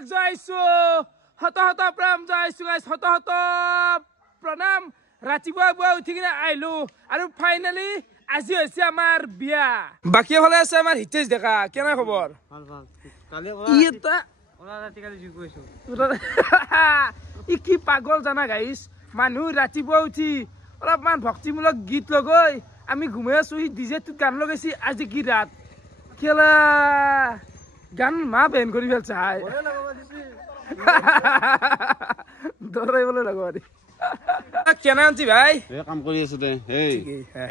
বিলাক জয়াইছো হত হত প্ৰণাম জয়াইছো গাইছ হত হত প্ৰণাম ৰাতিপুৱা উঠি কিনে আইলো আৰু ফাইনালি আজি হৈছে আমাৰ বিয়া বাকি হলে আছে আমাৰ হিতেশ ডেকা কেনে খবৰ ভাল ভাল কালি ইটা ওলা ৰাতি কালি জুই কৈছো ই কি পাগল জানা গাইছ মানুহ ৰাতিপুৱা উঠি অলপমান ভক্তিমূলক গীত লগৈ আমি ঘুমাই আছো ই ডিজে টোত গান লগাইছি আজি কি ৰাত কেলা গান মা বেন কৰি ভাল চাই দৌৰাইবলৈ লগা দি কেনে আনছি ভাই এই কাম কৰি আছো দে এই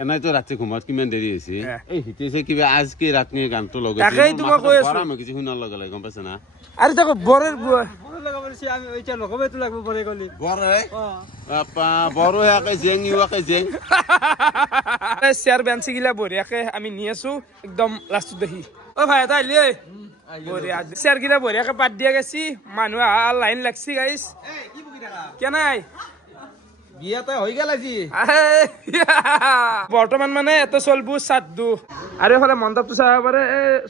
এনাইতো ৰাতি ঘুমাত কিমান দেৰি হৈছে এই হিতেছে কিবা আজ কি ৰাতি গানটো লগাইছে তাকেই তুমি কৈ আছো বৰা মই কিছু শুনাৰ লগে লগে গম পাইছ না আরে দেখো বরের লগা বলছি আমি ওইটা লগাবে তো লাগবে বরে গলি বরে আপা বড় একে জেং ইওকে জেং শেয়ার বেঞ্চি গিলা বরিয়াকে আমি নিয়ে আসু একদম লাস্ট দেখি ও ভাই তাই লে বরিয়া শেয়ার গিলা বরিয়াকে পাট দিয়া গেছি মানুহ লাইন লাগছি গাইস এই কি বুকি টাকা কেনাই বিয়াটা হৈ গেল আজি বৰ্তমান মানে এতে চলবু সাদু আৰু এফালে মণ্ডপটো চাব পাৰে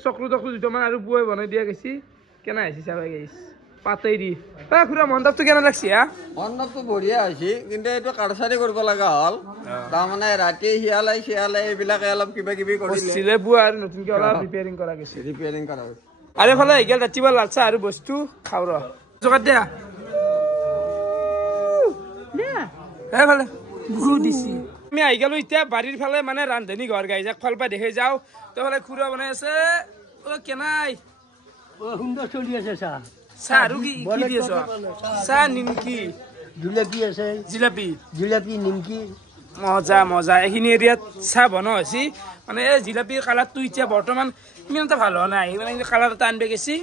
চক্ৰু চক্ৰু দুটামান আৰু বুৱে বনাই দিয়া গেছি কেনে আহিছে চাবা গাইছ পাতেই দি খুৰা মণ্ডপটো কেনে লাগছি মণ্ডপটো বঢ়িয়া হৈছে কিন্তু এইটো কাৰচাৰি কৰিব লগা হ'ল তাৰমানে ৰাতি হিয়ালাই এইবিলাকে অলপ কিবা কিবি কৰিছিলে বুৱা আৰু নতুনকে অলপ ৰিপেয়াৰিং কৰা গৈছে হৈছে আৰু এফালে আহিগেল ৰাতিপুৱা লালচা আৰু বস্তু খাওঁ ৰ জগাত দিয়া এইফালে বহু দিছি আমি আহি গেলো এতিয়া বাৰীৰ ফালে মানে ৰান্ধনী ঘৰ গাইছ একফাল পৰা দেখি যাওঁ তোফালে খুৰা বনাই আছে অ কেনাই সুন্দৰ চলি আছে চাহ আৰু কি দি আছ চাহ নিমকি জিলাপি আছে জিলাপি নিমকি মজা এইখিনি এৰিয়াত চাহ বনোৱা হৈছে মানে এই জিলাপিৰ কালাৰটো এতিয়া বৰ্তমান ইমান এটা ভাল হোৱা নাই মানে কালাৰ এটা আনবে গেছি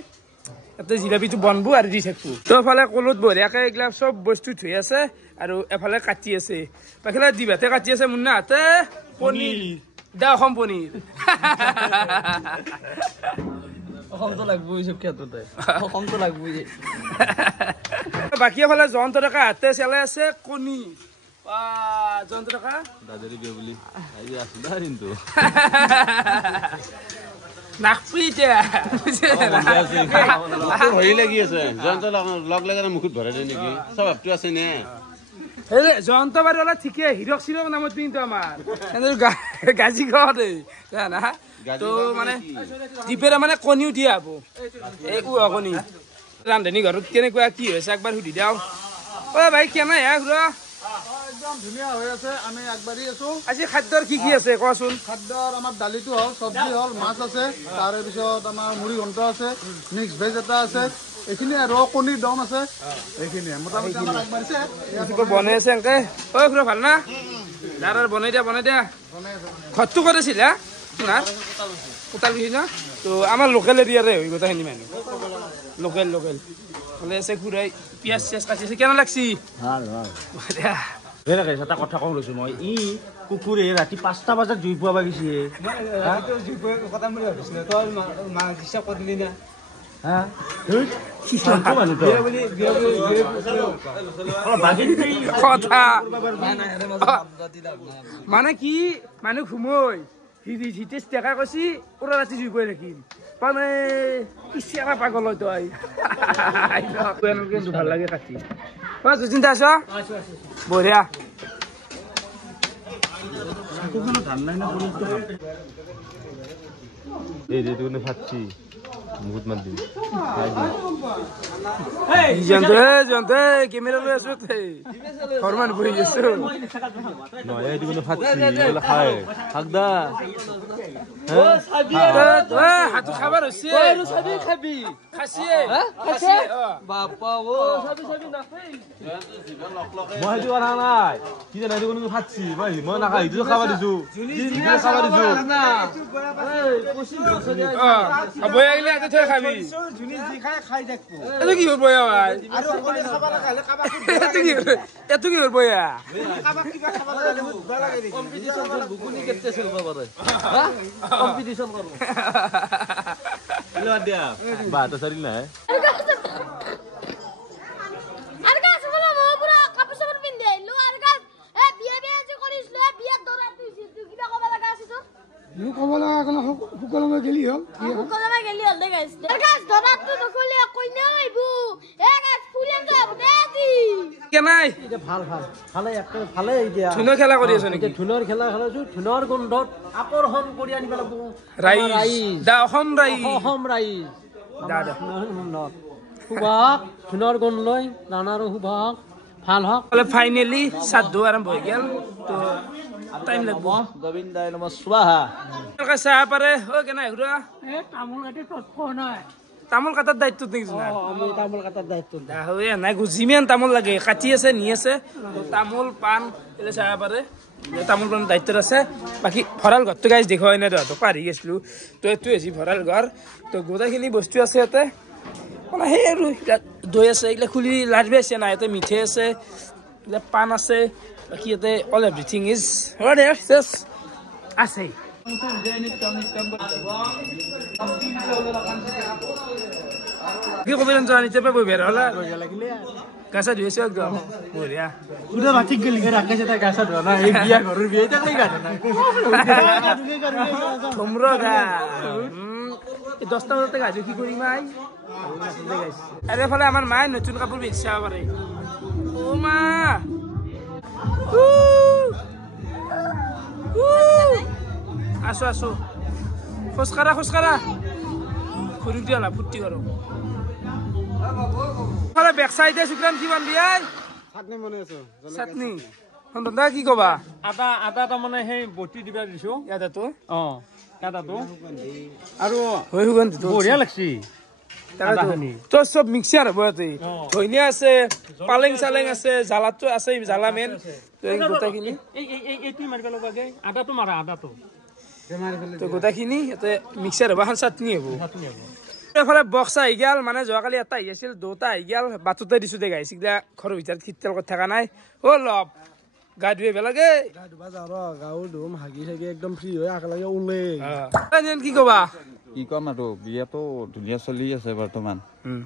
এতে জিলাপিটো বনবো আৰু দি থাকবো তোফালে কলত বঢ়িয়াকে এইগিলা চব বস্তু ধুই আছে আৰু এফালে কাটি আছে বাকিলা দিবাতে কাটি আছে মুন্না হাতে পনীৰ দা অসম পনীৰ অসমটো লাগবই সব ক্ষেত্ৰতে অসমটো লাগবই বাকি এফালে জয়ন্ত ডেকা হাতে চেলাই আছে কণী জয়ন্ত ডেকা দাদাৰি বিয়া বুলি আজি আছো দা কিন্তু নাকপি এতিয়া ভৰি লাগি আছে জয়ন্ত লগ লাগে মুখত ভৰাই দে নেকি স্বভাৱটো আছে নে জয়ন্ত বাৰু অলপ ঠিকে হিৰক চিৰক নামত কিন্তু আমাৰ গাজি খাওয়া দেই না তো মানে দীপেৰে মানে কণীও দিয়া হব এই কণী ৰান্ধনী ঘৰত কেনেকুৱা কি হৈছে একবাৰ সুধি দিওঁ অ ভাই কেনে ঘূৰা একদম ধুনীয়া হৈ আছে আমি আগবাঢ়ি আছো আজি খাদ্যৰ কি আছে কোৱাচোন খাদ্যৰ আমাৰ দালিটো হ'ল চব্জি হ'ল মাছ আছে তাৰে পিছত আমাৰ মুড়ি ঘণ্ট আছে মিক্স ভেজ এটা আছে এইখিনি আৰু কণীৰ দম আছে এইখিনিয়ে মোটামুটি আমাৰ আগবাঢ়িছে বনাই আছে এনেকে ঐ খুৰা ভাল না দাদাৰ বনাই দিয়া ঘৰটো ক'ত আছিল হা কোটাল বিহি না তো আমাৰ লোকেল এৰিয়াৰে হৈ গোটেইখিনি মানুহ লোকেল হ'লে আছে খুৰাই পিঁয়াজ চিয়াজ কাটিছে কেনে লাগছি এটা কথা কওঁ লৈছো মই ই কুকুৰে ৰাতি 5টা বজাত জুই পোৱা লাগিছে মানে কি মানুহ ঘুমৈ হিতেশ ডেকা কৈছি পুৰা ৰাতি জুই কৰি থাকিম মানে ইচ্ছা পাগল হয় তই কিন্তু ভাল লাগে কাটি চিন্তা আছ বঢ়িয়া এই যে তুমি ফাটছি মুখত মাত দিবি জয়ন্ত কেমেৰা লৈ আছো ঘৰমান বহি আছো নহয় এইটো কোনো ফাটছি এইবিলাক খাই শাক দা হাতটো খাবার হৈছে খাবি বাপা মই সেইটো কথা নাই কি জানা এইটো কোনো ফাটছি মই নাখাই এইটো খাব দিছো বয়া গিলে এতে থৈ খাবি এইটো কি হ'ল বয়া এইটো কি হ'ল বয়া কম্পিটিশন করব ইলা দিয়া বাটা সারি না আর গাছ বলো পুরা কাপড় সাপড় পিন দেই লো আর গাছ এ বিয়ে যে করিস লো বিয়ে দৌড়া তুই কিবা কবা লাগা আছে তোর মু কবা লাগা কোন হুকলমে গেলি হল হুকলমে গেলি হল দে গাছ আর গাছ দৌড়া তুই তো কইলে কই না হইবু কেনাই এটা ভাল ভাল ভালে একটা ভালে এতিয়া ধুনৰ খেলা কৰি আছো নেকি ধুনৰ খেলা খেলাছো ধুনৰ গোন্ধত আকৰ্ষণ কৰি আনিব লাগিব ৰাইজ দা অসম ৰাইজ সুভাগ ধুনৰ গোন্ধ লৈ ৰাণাৰো সুভাগ ভাল হওক ফাইনেলি শ্ৰাদ্ধ আৰম্ভ হৈ গেল তো টাইম লাগব গোবিন্দায় নমঃ স্বাহা চাহ পাৰে অ কেনাই ঘুৰা তামোল কাটি তৎপ নাই তামোল কাটাৰ দায়িত্ব নেকি আমি তামোল কাটাৰ দায়িত্ব নাই যিমান তামোল লাগে কাটি আছে নি আছে তামোল পাণ এলে চাহ পাৰে তামোল পাণ দায়িত্বত আছে বাকী ভঁৰাল ঘৰটো গাইজ দেখুৱাই নাই তহঁতক পাহৰি গৈছিলো তো এইটো হৈছে ভঁৰাল ঘৰ তো গোটেইখিনি বস্তু আছে ইয়াতে সেই আৰু দৈ আছে এইগিলা খুলি লাড়বি আছে না ইয়াতে মিঠাই আছে এইগিলা পাণ আছে বাকী ইয়াতে অল এভৰিথিং ইজ আছে কি কবি নিচে পাই বহি বেৰা হলা গাছা ধুইছে একদম বঢ়িয়া পুৰা মাটিক গলি ৰাকেশ এটা গাছা ধোৱা নাই এই বিয়া ঘৰৰ বিয়া তাক গা ধোৱা নাই তোমৰা গা 10টা বজাতে গাইছো কি কৰিম আই আরে ফালে আমার মায়ে নতুন কাপড় পিনছে পারে ও মা আসো আসো খোজকাঢ়া ঘুরি দিয়া না ফুর্তি করো ফালে বেক সাইডে শুক্রান কি বান্ধি আই চাটনি বনাই আছো চাটনি সন্তান কি কবা আটা আটা তাৰমানে সেই বটি দিবা দিছো ইয়াতে তো কাটাটো আৰু হৈ সুগন্ধি তো বঢ়িয়া লাগছি তো সব মিক্সার হবো ইয়াতে ধনিয়া আছে পালেং চালেং আছে জ্বালাটো আছে জ্বালা মেন তো এই গোটাখিনি এইটো মাৰিব লগাগে আটাটো মাৰা আটাটো তো গোটাখিনি ইয়াতে মিক্সাৰ হবো এখন চাটনি হবো এফালে বক্স আহি গেল মানে যোৱাকালি এটা আহি আছিল দুটা আহি গেল বাটতে দিছো দে গাইছি ঘৰৰ ভিতৰত শীতল কৰি থকা নাই অ লব গা ধুই বেলাগে গা ধুবা যাওঁ গাও ধুম হাগি থাকি একদম ফ্ৰী হৈ একেলগে ওলে কি কবা কি কম আৰু বিয়াতো ধুনীয়া চলি আছে বৰ্তমান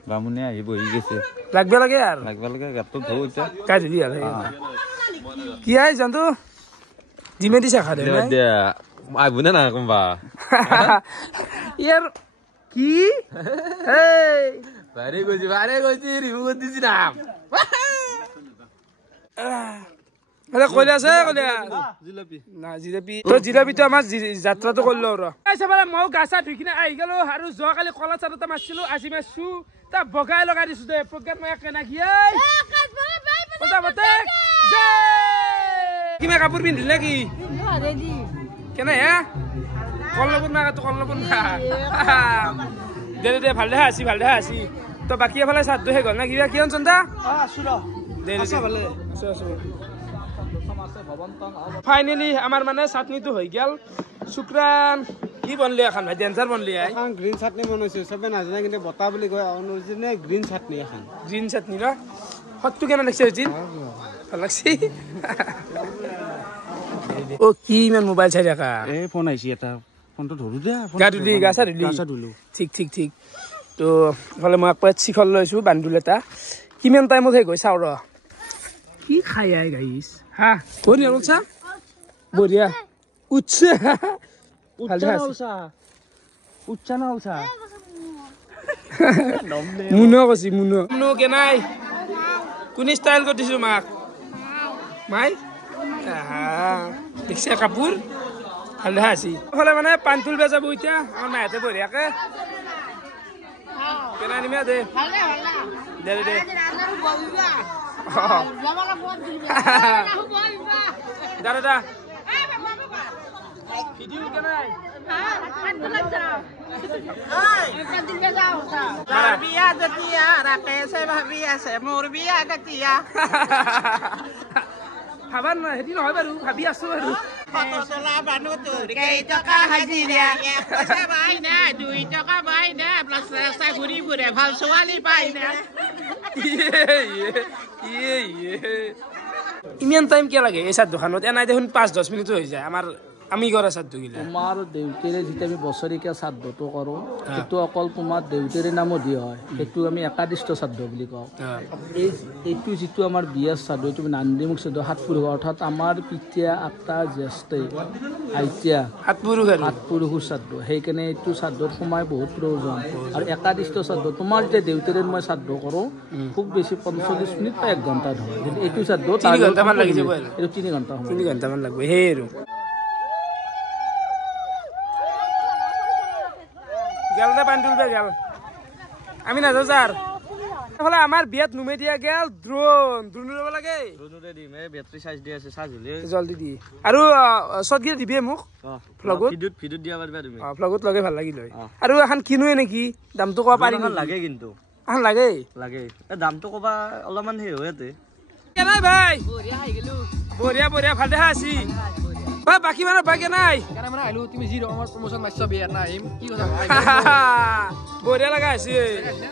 বামুণে আহি বহি গৈছে লাগবে লাগে আৰু লাগবা লাগে গাটো ধৌ এতিয়া গা ধুবি আৰু কি আই জানতো জিমে দিছা খা দে আহিবনে নাই কোনবা ইয়াৰ কি এই বাৰে গৈছি ৰিমু কৰি দিছি না আৰে কইলা আছে কইলা জিলাপি না জিলাপি তো জিলাপিটো আমাৰ যাত্ৰাটো কৰিলো আৰু আইছা বাৰে মই গাছা ধুই কিনে আহি গলো আৰু যোৱাকালি কলা চাৰটা মাৰছিলো আজি মাৰছো তা বগাই লগাই দিছো দে প্ৰগ্ৰাম মই কেনা কি এই কথা বতে কিমা কাপোৰ পিন্ধিল নেকি ৰেডি কেনে হে কল লবন না তো কল লবন না দে ভাল দেখা আছি তো বাকি এফালে সাত দুহে গল না কিবা কি চন্দা আছো ৰ দে ভালে আছো ফাইনেলি আমাৰ মানে চাটনিটো হৈ গেল শুক্ৰান কি বনলি এখন ভাই ডেঞ্জাৰ বনলি আই এখন গ্ৰীণ চাটনি বনাইছো চবে নাজানে কিন্তু বতা বুলি কয় অৰিজিনেল গ্ৰীণ চাটনি এখন গ্ৰীণ চাটনি ন হতটো কেনে লাগছে অজিত ভাল লাগছি ও কি ইমান মোবাইল চাই থাকা এই ফোন আহিছে এটা ফোনটো ধৰো দে গাছা ধুলি ঠিক তো হলে মই আকৌ চিখল লৈছো বান্দুল এটা কিমান টাইমত হে গৈ চাও ৰ কি খাই আই গাইছ হা কোন আলছা বঢ়িয়া উচ্চা উচ্চা না উচ্চা মুনো কছি মুনো কেনাই কোনি ষ্টাইল কৰি দিছো মাক মাই দেখছে কাপোৰ ভাল দেখা আছি ফলে মানে পানতুল বেজাব এতিয়া আমাৰ মাহঁতে বঢ়িয়াকে কেনা নিমা দে দে দাদা ভিডিও কেনাই বিয়া যেতিয়া ৰাকেশে ভাবি আছে মোৰ বিয়া কেতিয়া ভাবা নাই হেৰি নহয় বাৰু ভাবি আছো আৰু ফটোচলা বানু তোৰ কেইটকা হাজিৰা 1 পইচা পাই না 2 টকা পাই না প্লাছ ৰাস্তা ঘূৰি ঘূৰে ভাল ছোৱালী পাই না ইমান টাইম কিয় লাগে এই চাৰ দোকানত এনাই দেখোন 5-10 মিনিট হৈ যায় আমাৰ আমি কৰা শ্ৰাদ্ধ গিলা তোমাৰ দেউতাৰে যেতিয়া আমি বছৰিকীয়া শ্ৰাদ্ধটো কৰোঁ সেইটো অকল তোমাৰ দেউতাৰে নামতহে হয় সেইটো আমি একাদিষ্ট শ্ৰাদ্ধ বুলি কওঁ এইটো যিটো আমাৰ বিয়া শ্ৰাদ্ধ এইটো নান্দিমুখ শ্ৰাদ্ধ সাত পুৰুষ অৰ্থাৎ আমাৰ পিতিয়া আটা জ্যেষ্ঠই আইতিয়া সাত পুৰুষৰ শ্ৰাদ্ধ সেইকাৰণে এইটো শ্ৰাদ্ধত সোমাই বহুত প্ৰয়োজন আৰু একাদিষ্ট শ্ৰাদ্ধ তোমাৰ যেতিয়া দেউতাৰে মই শ্ৰাদ্ধ কৰোঁ খুব বেছি 45 মিনিট বা 1 ঘণ্টাত হয় কিন্তু এইটো শ্ৰাদ্ধ 3 ঘণ্টামান লাগি যাব এইটো 3 ঘণ্টা 3 ঘণ্টামান লাগব সেই আৰু গেল দে পানী তুলবে গেল আমি নাযাওঁ ছাৰ এফালে আমাৰ বিয়াত নুমে দিয়া গেল ড্ৰোন ল'ব লাগে ড্ৰোনতে দিম এই বেটাৰী চাৰ্জ দি আছে চাৰ্জ হলে জলদি দি আৰু শট গিয়ে দিবি মোক ফ্লগত ভিডিঅ'ত দিয়া পাৰিবা তুমি ফ্লগত লগে ভাল লাগিল হয় আৰু এখন কিনোৱে নেকি দামটো ক'ব পাৰি লাগে কিন্তু এখন লাগে এই দামটো ক'বা অলপমান হে হয়তে কেনাই ভাই বঢ়িয়া আহি গেলো বঢ়িয়া ভাল দেখা আছি বা বাকি মানুহ বাকি নাই কেনে মানে আইলো তুমি যি ৰকমৰ প্ৰমোশন মাইছ বিয়া না আহিম কি কথা বঢ়িয়া লাগা আছে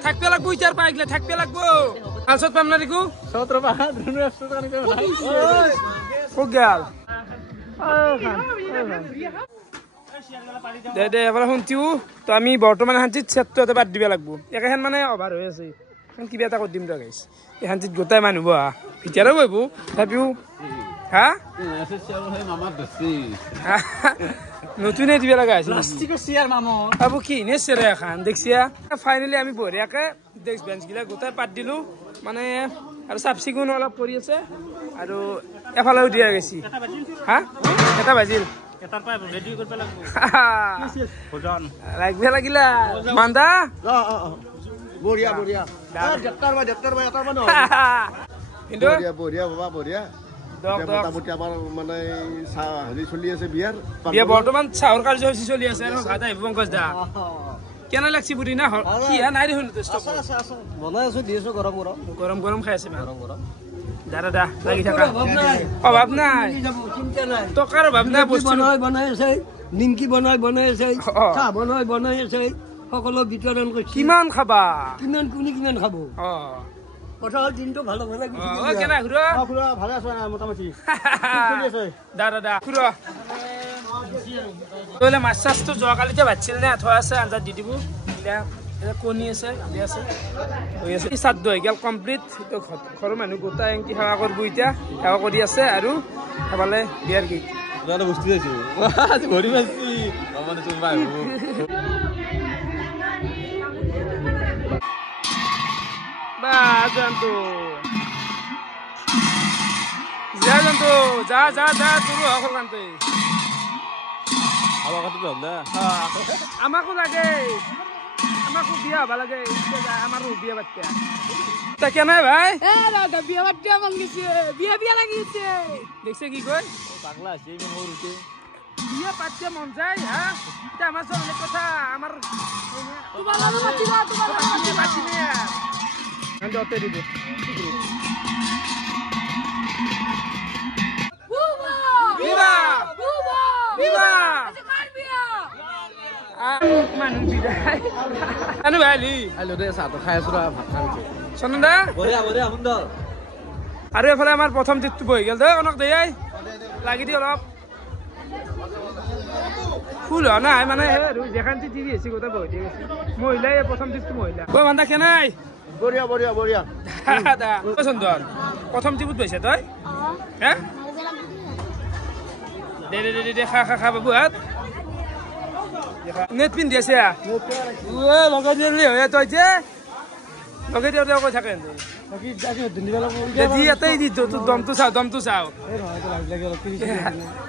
থাকবে লাগবো ইটাৰ পাইগলে থাকবে লাগবো আলছত পাম না দেখো সত্ৰ পাহাড় ধুনু এফসো কানি কই ও গাল দে এবাৰ শুনতিও তো আমি বৰ্তমান হান্তিত সেটটো এটা বাদ দিবা লাগবো একেখান মানে অভাৰ হৈ আছে কিবা এটা কৰি দিম ৰ গাইছ এই হান্তিত গোটাই মানুহ বহা ভিতৰে বহিব তথাপিও হা নতুনে দিবা লগা আছে আবু কি নে চেৰে এখন দেখছিয়া ফাইনেলি আমি বঢ়িয়াকে ডেস্ক বেঞ্চ গিলা গোটাই পাত দিলো মানে আৰু চাফ চিকুণ অলপ কৰি আছে আৰু এফালেও দিয়া গৈছি হা এটা বাজিল এটাৰ পাই ৰেডি কৰিব লাগিব ভোজন লাগবে লাগিলা মান্দা বঢ়িয়া ডক্টৰ ভাই এটা মানুহ কিন্তু বঢ়িয়া বাবা বঢ়িয়া মোটামুটি আমাৰ মানে হেৰি চলি আছে বিয়া বৰ্তমান চাহৰ কাৰ্যসূচী চলি আছে ঘাট আহিব পংকজ দা কেনে লাগছি বুঢ়ী না কি নাই দেখোন বনাই আছো দি আছো গৰম খাই আছে দাদা লাগি থাকা অভাৱ নাই টকাৰ অভাৱ নাই বস্তু বনাই আছে নিমকি বনাই আছে চাহ বনাই আছে সকলো বিতৰণ কৰিছে কিমান খাবা কিমান খাব কথা হ'ল দিনটো ভালো কেনে ভালে আছে মোটামুটি দাদা খুৰা মাছ চাছটো যোৱাকালিতে ভাতছিল নে থোৱা আছে আঞ্জাত দি দিব কণী আছে হৈ আছে শ্ৰাদ্ধ হৈ গেল কমপ্লিট ঘৰৰ মানুহ গোটাই এনকি সেৱা কৰিব এতিয়া সেৱা কৰি আছে আৰু খাবালে বিয়াৰ গীত বস্তু আছো ভৰি মাছি মানে তুমি পাই জন্তু যা তোৰ সকল কান্তে আমাকো লাগে আমাকো বিয়া হবা লাগে আমাৰো বিয়া বাচ্চা তাকে নাই ভাই বিয়া বাচ্চা মন গেছে বিয়া লাগিছে দেখছে কি কয় পাগলা আছে বিয়া বাচ্চা মন যায় হা আমাৰ চব অনেক কথা আমাৰ আৰু এফালে আমাৰ প্ৰথম টিপটো বহি গেল দেই কনক দেই লাগি দি অলপ ফুল হোৱা নাই মানে যেখান টিভি আছে গোটেই বহি দিয়ে গৈছে মহিলাই প্ৰথম টিপটো মহিলা ঐ মান্দা কেনাই বঢ়িয়া দাদা সুন্দৰ প্ৰথম টিপুত বহিছে তই হে দে খা বাবু হাত নেট পিন্ধি আছে লগাই দিলি হয় তই যে লগাই দিওঁতে কৈ থাকে ইয়াতেই দি তোৰ দমটো চাওঁ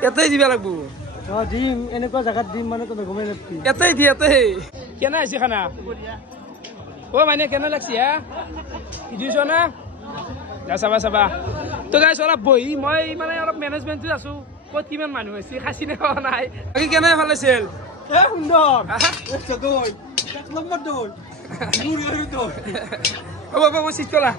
ইয়াতেই দিব লাগব দিম এনেকুৱা জাগাত দিম মানে তুমি গমেই নাপাবি ইয়াতেই কেনে হৈছে খানা মানে কেনে লাগছি হা দিছ না চাবা তো গাইছ অলপ বহি মই মানে অলপ মেনেজমেণ্টত আছো ক'ত কিমান মানুহ হৈছে খাচী নে খোৱা নাই বাকী কেনে ভাল আছিল হ'ব চিট কলা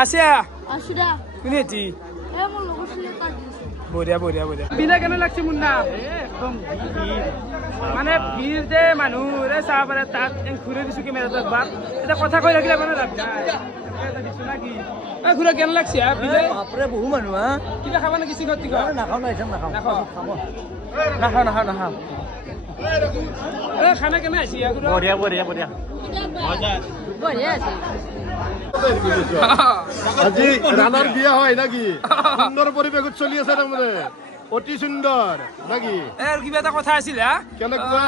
আছিয়া কোনে এটি বঢ়িয়া বঢ়িয়া বঢ়িয়া বিনা কেনে লাগছে মুন্না একদম মানে ভিৰ যে মানুহ ৰে চাব পাৰে তাত ঘূৰি দিছো কেমেৰাটো একবাৰ এটা কথা কৈ ৰাখিলে মানে লাভ নাই এটা দিছো না কি ঘূৰা কেনে লাগছে বিলে বাপৰে বহু মানুহ হা কিবা খাবা নেকি চিংগত টিক নাখাওঁ নাখাওঁ নাখাওঁ খানা কেনে আছে বঢ়িয়া বঢ়িয়া বঢ়িয়া আজি ৰাণাৰ বিয়া হয় নাকি সুন্দৰ পৰিৱেশত চলি আছে তাৰমানে অতি সুন্দৰ নাকি কিবা এটা কথা আছিল কেনেকুৱা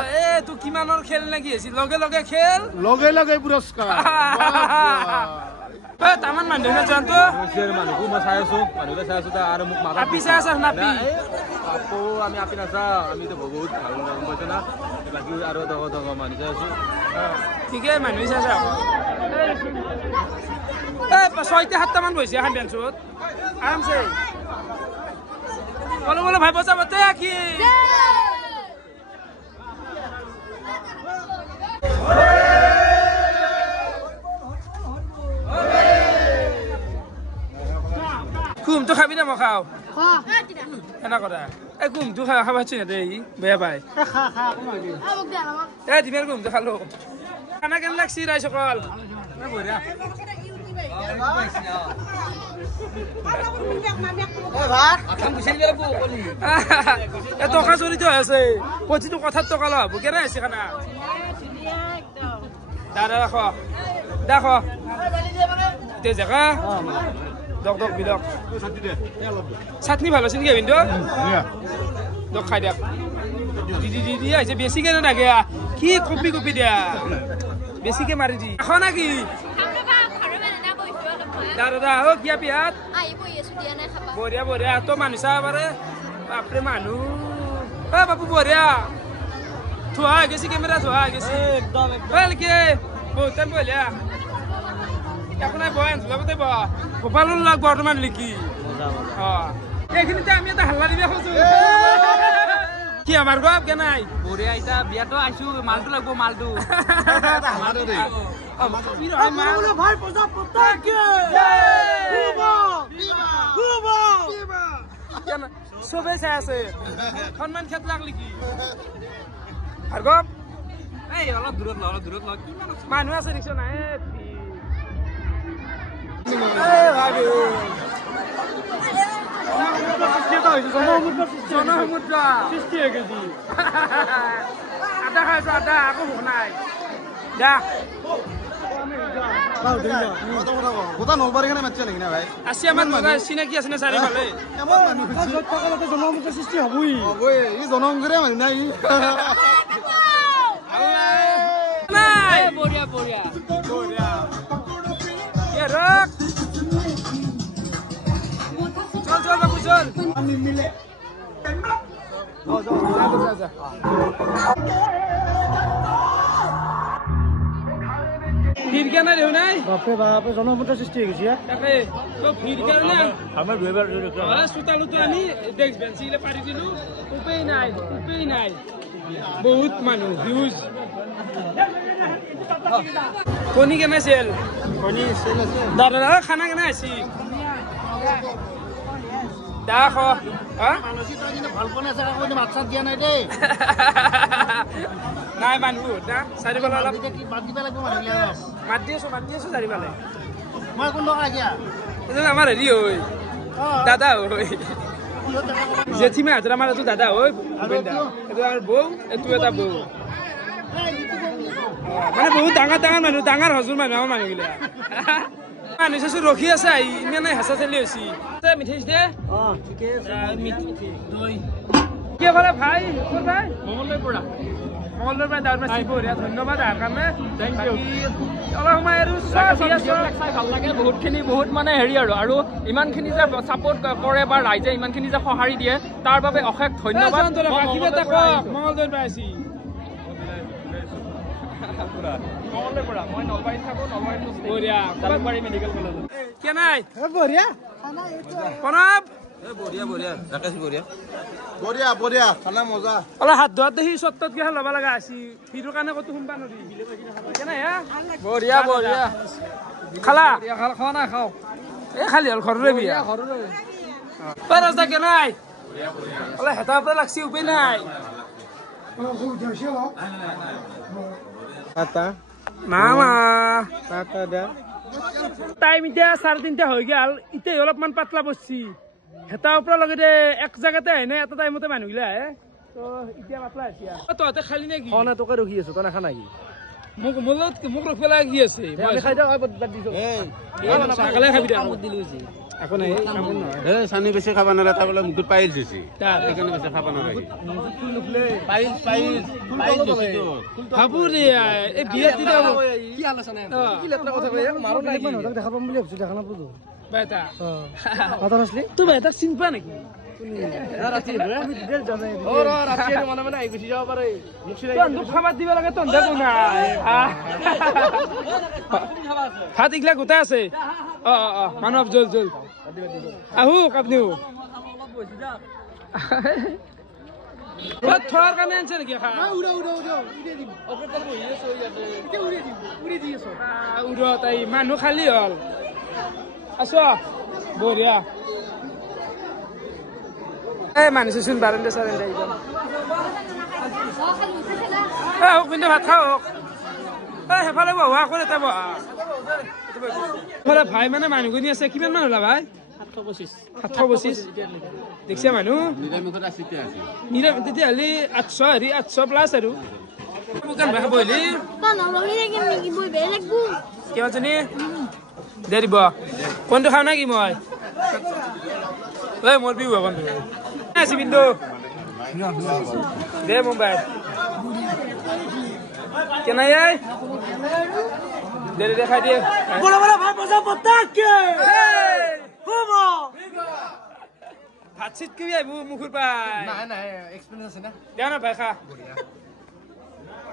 তো কিমানৰ খেল নাকি আছিল লগে লগে খেল লগে লগে পুৰস্কাৰ তামান মানুহ না জানতো মানুহকো মই চাই আছো মানুহকে চাই আছো আৰু মোক মাৰা আপি চাই আছা নাপি আকৌ আমি আপি নাচাওঁ আমিতো বহুত ভাল গম পাইছো না বাকী আৰু দহ মানুহ চাই আছো ঠিকে মানুহ চাই আছা 6-7টা মান বহিছে এখন বেঞ্চত আৰামছে বলো বলো ভাই বসা বতে কি কুম তো খাবি না মই খাও এনা কথা এই কুম তো খাবা চিনা দে বেয়া পাই এই দিমের কুম তো খালো খানা কেন লাগছি রাই সকল বঢ়িয়া টকা জড়িত হৈ আছে প্ৰতিটো কথাত টকা লব কেনে আছে খানা দাদা ৰাখ দেখ জেগা দক দক বিলক চাটনি ভাল আছে নেকি কিন্তু দক খাই দিয়ক দি আহিছে বেছিকে নাথাকে কি কপি কপি দিয়া বেছিকে মাৰি দি খাও নাকি দাদা ও কিয়া পিয়াত বঢ়িয়া বঢ়িয়া তো মানুহ চাব পাৰে বাপৰে মানুহ বাবু বঢ়িয়া থোৱা হৈ গৈছে কেমেৰা থোৱা হৈ গৈছে একদম ভালকে বহুত টাইম বঢ়িয়া একো নাই বয় লগতে ভোপালৰ লাগ বৰ্তমান লিখি এইখিনিতে আমি এটা হাল্লা দিবা খোজো কি আমাৰ গপ কে নাই বঢ়িয়া এতিয়া বিয়াতো আইছো মালটো লাগব মালটো চবে চাই আছে সন্মান ক্ষেত লাগলি কি ভাৰ্গৱ এই অলপ দূৰত মানুহ আছে দেখিছ নাই জনসমুদ্ৰ সৃষ্টি হৈ গৈছে আদা খাইছো আদা আকৌ ভোক নাই যা চিনাকি আছে নে চাৰিফালে জনসংখ্যাৰ সৃষ্টি হবই জনসংখ্যাৰে মানুহ নাই বঢ়িয়া বঢ়িয়া চল চল বাবু চল ভিৰ কেনে দেউ নাই বাপৰে বাপৰে জনসংখ্যাৰ সৃষ্টি হৈ গৈছে তাকে তো ভিৰ কাৰণে আমাৰ দুইবাৰ চোতালতো আমি ডেস্ক বেঞ্চিলে পাৰি দিলো উপায় নাই বহুত মানুহ হিউজ কণী কেনে চেল দাদা খানা কেনে আছে দেখ নাই মানুহ বহুত না চাৰিফালে অলপ মাত দি আছো চাৰিফালে আমাৰ হেৰি হয় দাদা হয় জেঠিমা হাতৰ আমাৰ এইটো দাদা হয় এইটো আমাৰ বৌ এইটো এটা বৌ মানে বহুত ডাঙৰ মানুহ ডাঙৰ হজুৰ মানুহ আমাৰ মানুহগিলা মানুহ চাইছো ৰখি আছে ইমানে হেঁচা চেলি হৈছে মিঠাই দে কি ভালে ভাই ভাই মঙলদৈৰ পৰা দাউৰ মাছি বঢ়িয়া ধন্যবাদ আহাৰ কাৰণে অলপ সময় আৰু চাই ভাল লাগে বহুতখিনি বহুত মানে হেৰি আৰু ইমানখিনি যে ছাপোৰ্ট কৰে বা ৰাইজে ইমানখিনি যে সঁহাৰি দিয়ে তাৰ বাবে অশেষ ধন্যবাদ মঙলদৈৰ পৰা আহিছি মই নলবাৰীত থাকো নলবাৰী মেডিকেল কলেজত কে নাই বঢ়িয়া প্ৰণৱ বঢ়িয়া খানা মজা অলপ হাত ধোৱাত দেখি চত্তত গিয়া ল'ব লগা আছে ভিৰৰ কাৰণে ক'তো শুনবা নদী কেনে বঢ়িয়া খালা খোৱা নাই খাওঁ এই খালি হ'ল ঘৰৰে বিয়া ৰাস্তা কে নাই অলপ হেতা হেতা লাগছি উপায় নাই মামা টাইম এতিয়া 3:30 হৈ গেল এতিয়া অলপমান পাতলা পড়ছি হেতা ওপৰৰ লগতে এক জায়গাতে আহে না এটা টাইমতে মানুহগিলা আহে তো এতিয়া পাতলা আছে তহঁতে খালি নেকি খানা তোকে ৰখি আছো তই নাখা নেকি মোক মোক ৰখিব লাগি আছে আমি খাই দিওঁ বাদ দিছো ছাগালে খাবি দে দিলো হৈছে একো নাই কাম নহয় চানি বেছি খাব নালাগে তাৰ বোলে মুখত পাইল দিছি সেইকাৰণে বেছি খাব নালাগে ভাবো ৰে এই বিয়া দিলে কি আলোচনা কি লেতৰা কথা কয় মাৰো নাই দেখা পাম বুলি ভাবছো দেখা নাপালো বেটা কথা নাছলি তুই বেটা চিনপা নেকি ৰাতি আমি ডিটেইল জানাই ৰাতি মনে আহি গুচি যাব পাৰে তন্দুক খাবাৰ দিব লাগে তন্দে কোন নাই ভাত ইগলা গোটাই আছে মানৱ জল জল আহো আপনিও থোৱাৰ কাৰণে আনছে নেকি উৰা তাই মানুহ খালী হল আছ বঢ়িয়া এই মানিছোন বাৰান্দা চাৰান্দা একদম কিন্তু ভাত খাওক সেইফালে বহা আকৌ এটা বহা ভাই মানে মানুহজনী আছে কিমান মান হলা ভাই 725 দেখছে মানুহ তেতিয়াহ'লে 800 হেৰি 800 প্লাছ আৰু দোকান ভাই বহিলি কিমান জনী দে দিব কোনটো খাওঁ নেকি মই মোৰ বিহু বন্ধু আছে বিন্দু দে মুম্বাই কেনাই দে দেখাই দিয়ে ভাত চিট কি আহিব মুখৰ পাই দিয়া না ভাই খা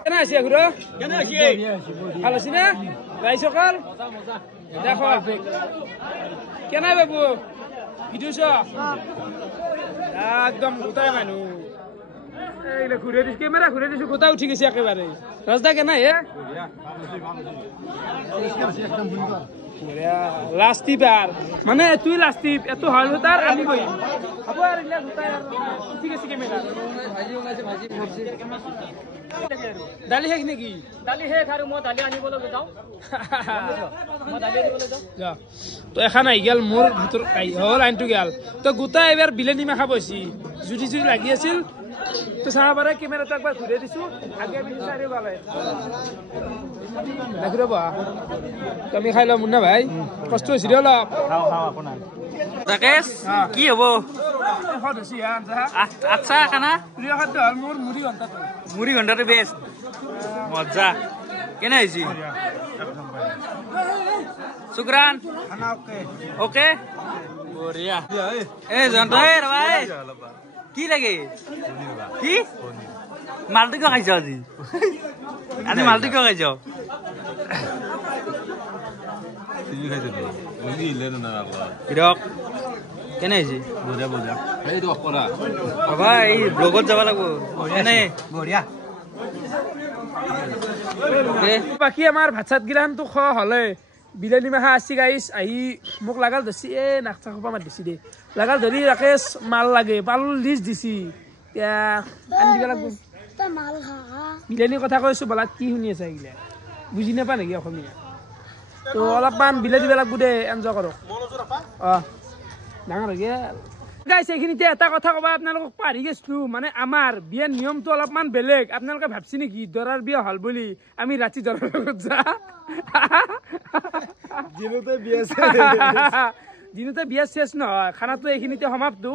কেনে আছে ঘুৰ ভাল আছে না ভাই চকাল দেখো কেনাই বাবু ভিডিঅ একদম গোটাই মানুহ এইগুলো ঘুরে দিস ক্যামেরা ঘুরে দিস গোটা উঠি গেছে একেবারে রাস্তা কেন লাস্টিবার মানে তুই লাস্টিপ এত হল তার আমি কই হব আর ইলা গোটা উঠি গেছে ক্যামেরা দালি শেষ নেকি দালি শেষ আৰু মই দালি আনিবলৈ যাওঁ মই দালি আনিবলৈ যাওঁ তো এখন আহি গেল মোৰ ভিতৰ হ'ল আইনটো গেল তো গোটা এবাৰ বিলানী মাখা বৈছি জুদি জুদি লাগি আছিল তো চাব পাৰে কেমেৰাটো একবাৰ ঘূৰাই দিছো আগে পিছে চাৰিও পালে দেখি ৰ'ব তুমি খাই লওঁ মুন্না ভাই কষ্ট হৈছে দে অলপ ৰাকেশ কি হ'ব আচ্ছা খানা প্ৰিয় খাদ্য হ'ল মোৰ মুড়ি ঘণ্টাটো বেষ্ট মজা কেনে হৈছে শুক্ৰান অ'কে বঢ়িয়া এই জন্ত ভাই কি লাগে কি মালটো কিয় খাইছ আজি আজি মালটো কিয় খাইছ হিৰক কেনে হৈছে বাবা এই ব্লগত যাব লাগিব কেনে বঢ়িয়া বাকী আমাৰ ভাত চাত গিলাখানটো খোৱা হ'লে বিলানী মাহা আছে গাইছ আহি মোক লাগাল ধৰিছি নাক চাক সোপা মাত দিছি দে লাগাল ধৰি ৰাকেশ মাল লাগে পাল লিষ্ট দিছি এতিয়া আনি দিব লাগিব বিলানীৰ কথা কৈছো বলা কি শুনি আছে এইগিলা বুজি নাপা নেকি অসমীয়া তো অলপমান বিলাই দিব লাগিব দে এনজয় কৰক ডাঙৰ হৈ গেল গাইছ এইখিনিতে এটা কথা ক'বা আপোনালোকক পাহৰি গৈছিলো মানে আমাৰ বিয়াৰ নিয়মটো অলপমান বেলেগ আপোনালোকে ভাবছি নেকি দৰাৰ বিয়া হ'ল বুলি আমি ৰাতি দৰাৰ লগত যা দিনতে বিয়া শেষ নহয় খানাটো এইখিনিতে সমাপ্ত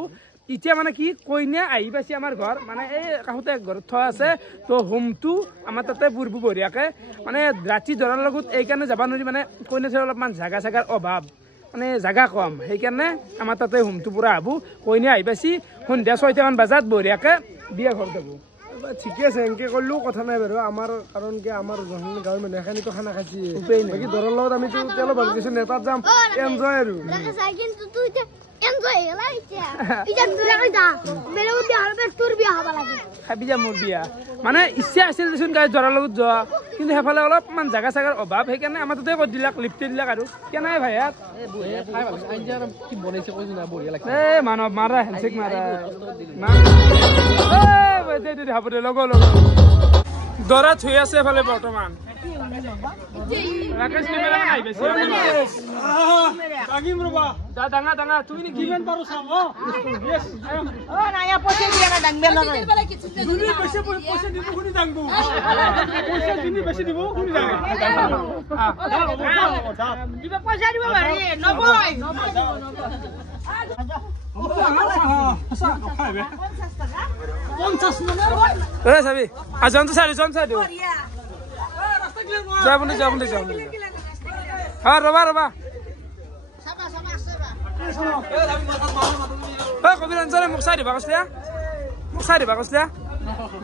এতিয়া মানে কি কইনা আহি পাইছে আমাৰ ঘৰ মানে এই কাষতে ঘৰত থোৱা আছে তো হোমটো আমাৰ তাতে পূৰ্ব বঢ়িয়াকে মানে ৰাতি দৰাৰ লগত এইকাৰণে যাব নোৱাৰি মানে কইনা থৈ অলপমান জাগা চাগাৰ অভাৱ মানে জাগা কম সেইকাৰণে আমাৰ তাতে হোমটো পুৰা হ'ব কইনা আহি পাইছি সন্ধিয়া 6টামান বজাত বঢ়িয়াকে বিয়া ঘৰ যাব ঠিকে আছে এনেকে কৰিলেও কথা নাই বাৰু আমাৰ কাৰণ কি আমাৰ গাঁৱৰ মানুহ এখানিতো খানা খাইছে বাকী দৰৰ লগত আমিতো তেলো ভাবি গৈছো নেতাত যাম এনজয় আৰু এনজয় হলা ইটা দুৰা কইতা মেৰে বিয়া হবে তোৰ বিয়া হবা লাগে খাবি যা মোৰ বিয়া মানে ইচ্ছা আছিল দেচোন গাই জৰাৰ লগত যোৱা কিন্তু হেফালে অলপমান জাগা চাগাৰ অভাৱ সেইকাৰণে আমাৰ তাতে কৈ দিলাক লিফ্ট দিলাক আৰু কেনে ভাইয়াত মানৱ মাৰা হেলচিক মাৰা হ'ব দে লগ দৰা থৈ আছে এফালে বৰ্তমান ৰাকেশ কেমেৰা আহিছে আগিম ৰবা দা ডাঙা ডাঙা তুমি কিমান পাৰো চাম ও নায়া পয়সা দিয়া না ডাংবে না তুমি পয়সা দিব কোনি ডাংবো পয়সা তুমি বেশি দিব কোনি ডাঙা দিবা পয়সা দিব বারে নবই চাবি আজন্তু চাৰি জন চাই দিওঁ যাবনি হ্যাঁ রবা রবা কবিরঞ্জনে মোক চাই দিবা কৈছিলা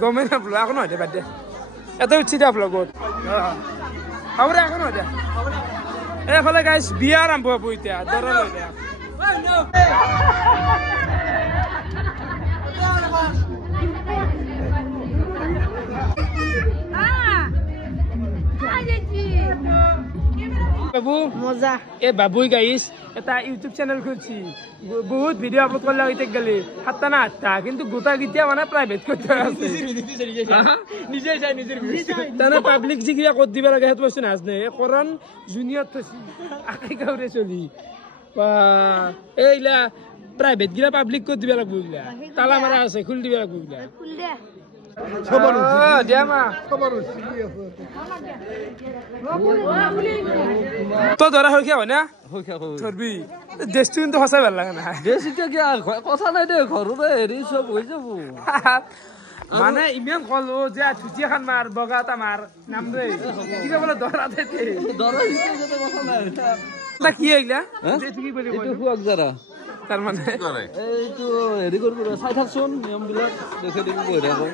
গমেই নাপালো আকৌ নহয় দে বাদ দে এটা উঠি দিয়া ব্লগত হ'ব দে আকৌ নহয় দে এইফালে গাইছ বিয়া আৰম্ভ হ'ব এতিয়া দৰা লৈ দিয়া বাবু মজা এ বাবুই গাইছ এটা ইউটিউব চ্যানেল খুলছি বহুত ভিডিও আপলোড করলে হইতে গেলে 7টা না 8টা কিন্তু গোটা গিতিয়া মানে প্রাইভেট করতে আছে নিজে যাই নিজের তানা পাবলিক জিগিয়া কত দিবা লাগে হেত বস্তু নাজ নে করন জুনিয়র থছি আই গাউরে চলি বা এইলা প্রাইভেট গিলা পাবলিক কত দিবা লাগবো ইলা তালা মারা আছে খুল দিবা লাগবো ইলা খুল দে খবর দেমা খবর তো ধরা হই কি হয় না ধরবি দেশটো কিন্তু হসাই ভাল লাগে না দেশ এটা কি কথা নাই দে ঘররে হেৰি সব হৈ যাব মানে ইমান কলো যে ছুটি খান মাৰ বগাতা মাৰ নাম দে কিবা বলে ধৰা দেতে দৰা হিতে কথা নাই না কি হইলা যে তুমি বলি এটো হুক জৰা তাৰ মানে এইটো হেৰি কৰিব চাই থাকচোন নিয়ম বিলাক দেখে দেখি বহি থাকো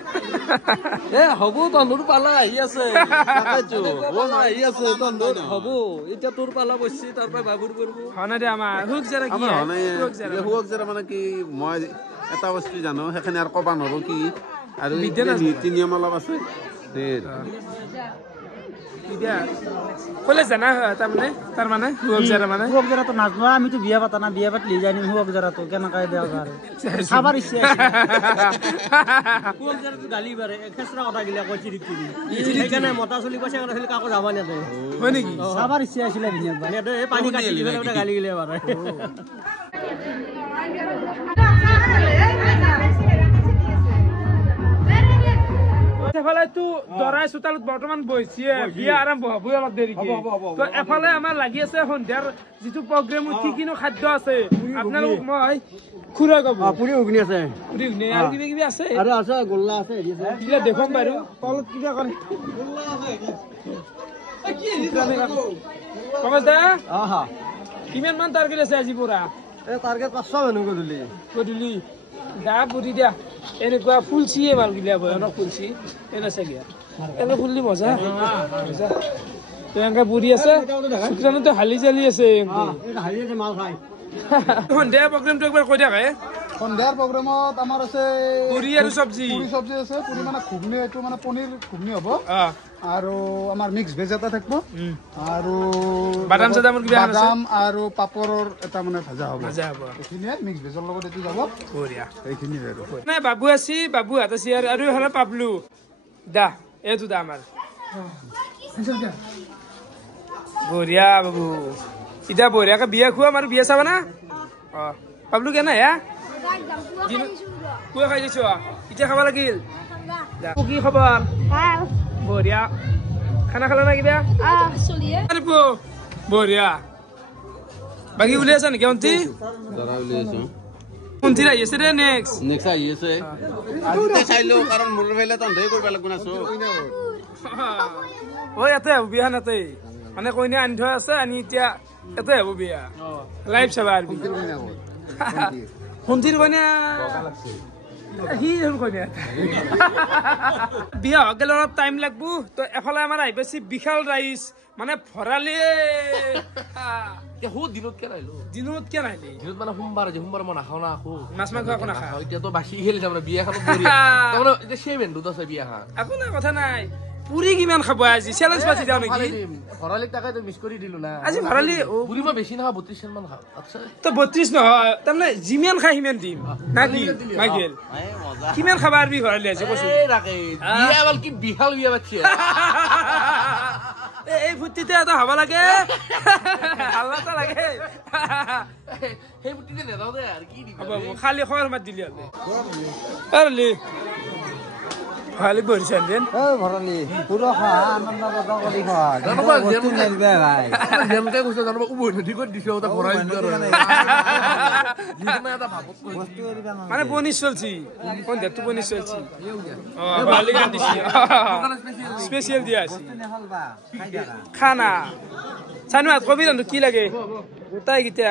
এ হব তন্দুৰ পালা আহি আছে তাকেতো ও না আহি আছে তন্দুৰ হব এতিয়া তোৰ পালা বসছি তাৰ পৰা বাবুৰ কৰিব হনা দে আমাৰ হুক জৰা কি হুক জৰা মানে কি মই এটা বস্তু জানো সেখানে আৰু কবা নৰো কি আৰু নীতি নিয়ম অলপ আছে কলে জানা তাৰ মানে হুক জৰা তো নাজনো আমিতো বিয়া পাতা না বিয়া পাতলি জানি হুক জৰা তো কেনেকৈ দেও আৰু সাবাৰ ইচ্ছা হুক জৰা তো গালি বাৰে খেছৰা কথা গিলা কৈ চিৰি সেইকাৰণে মতা চলি পইচা কথা চলি কাকো যাব না দে হয় নেকি সাবাৰ ইচ্ছা আছিল বিনিয়া বানে দে পানী কাটি দিলে গালি গিলে বাৰে এফালে তো দৰাই চোতালত বৰ্তমান বহিছে বিয়া আৰম্ভ হ'ব অলপ দেৰিকে তো এফালে আমাৰ লাগি আছে সন্ধিয়াৰ যিটো প্ৰগ্ৰেম উঠি কিনো খাদ্য আছে আপোনালোক মই খুৰা কব পুৰি উগনি আছে পুৰি উগনি আৰু কিবা কিবি আছে আৰু আছে গোল্লা আছে হেৰি আছে কিবা দেখুৱাম বাৰু তলত কিবা কৰে গোল্লা আছে কমছ দা আহা কিমান মান টাৰ্গেট আছে আজি পুৰা এই টাৰ্গেট 500 মানুহ গধূলি দা পুৰি দিয়া এনেকুৱা ফুলচিয়ে ভাল গিলা ভয়ানক ফুলচি এনে চাগিয়া এনে ফুললি মজা এনেকে পুৰি আছে শুক্ৰাণতো হালি জালি আছে মাল খাই সন্ধিয়া প্ৰগ্ৰেমটো একবাৰ কৈ থাকে সন্ধিয়াৰ প্ৰগ্ৰেমত আমাৰ আছে পুৰি আৰু চব্জি আছে পুৰি মানে ঘুগনি এইটো মানে পনীৰ ঘুগনি হ'ব আৰু আমাৰ মিক্স ভেজ এটা থাকিব আৰু বাদাম চাদামৰ কিবা আছে বাদাম আৰু পাপৰৰ এটা মানে ভাজা হ'ব এইখিনিয়ে মিক্স ভেজৰ লগত এইটো যাব বঢ়িয়া এইখিনি আৰু নাই বাবু আছে বাবু হাত আছে আৰু এফালে পাবলু দা এইটো দা আমাৰ বঢ়িয়া বাবু এতিয়া বঢ়িয়াকে বিয়া খুৱাম আৰু বিয়া চাবা না পাবলু কেনে হে পুৱা খাই দিছো এতিয়া খাব লাগিল কি খবৰ বঢ়িয়া খানা খালা না কিবা বঢ়িয়া বাকী উলিয়াই আছা নেকি অন্তি দৰা উলিয়াইছো অন্তি আহি আছে দে নেক্সট আহি আছে আজিতে চাইলো কাৰণ মোৰ ফেলে তন্ধই কৰিব লাগিব না চো ঐ ইয়াতে হ'ব বিয়া নাতে মানে কইনা আনি থোৱা আছে আনি এতিয়া ইয়াতে হ'ব বিয়া লাইভ চাবা আৰু ভণ্টিৰ কইনা বিয়া হওক গেলে অলপ টাইম লাগবো তো এফালে আমাৰ আহি পাইছে বিশাল ৰাইচ মানে ভৰালি দিনত কিয় নাহিলো দিনত কিয় নাহিলি দিনত মানে সোমবাৰ মই নাখাওঁ না আকৌ মাছ মাংস একো নাখাওঁ এতিয়াতো বাচি খেলি তাৰমানে বিয়াখনত তাৰমানে এতিয়া সেই বেন্দুত আছে বিয়াখন একো নাই কথা নাই পুৰি কিমান খাব আজি চেলেঞ্জ পাতি যাওঁ নেকি ভৰালিক তাকে মিছ কৰি দিলো না আজি ভৰালি পুৰি মই বেছি নাখাওঁ 32 চেন মান খাওঁ আচ্ছা তো 32 নহয় তাৰমানে যিমান খাই সিমান দিম না কি মাইকেল কিমান খাবা আৰু ভৰালি আজি কৈছো বিয়া বল কি বিহাল বিয়া বাচ্চি এই ফুটিতে এটা হব লাগে হাল্লাটা লাগে সেই ফুটিতে নেদাও দে আৰু কি দিব খালি খবৰ মাত দিলি আৰলি খালি বহিছেন দেন ভৰালি পুৰা খা আনন্দ বজা কৰি খা বস্তু নেলবে ভাই যেমকে কৈছে জানো উবৈ নদী কৰি দিছে ওটা ভৰাই দিছে মানে বনি চলছি কোন দেখতো বনি চলছি ভালি গান দিছি স্পেশাল দিয়া আছে খানা চানু আত কবি রান্দু কি লাগে তাই গিতা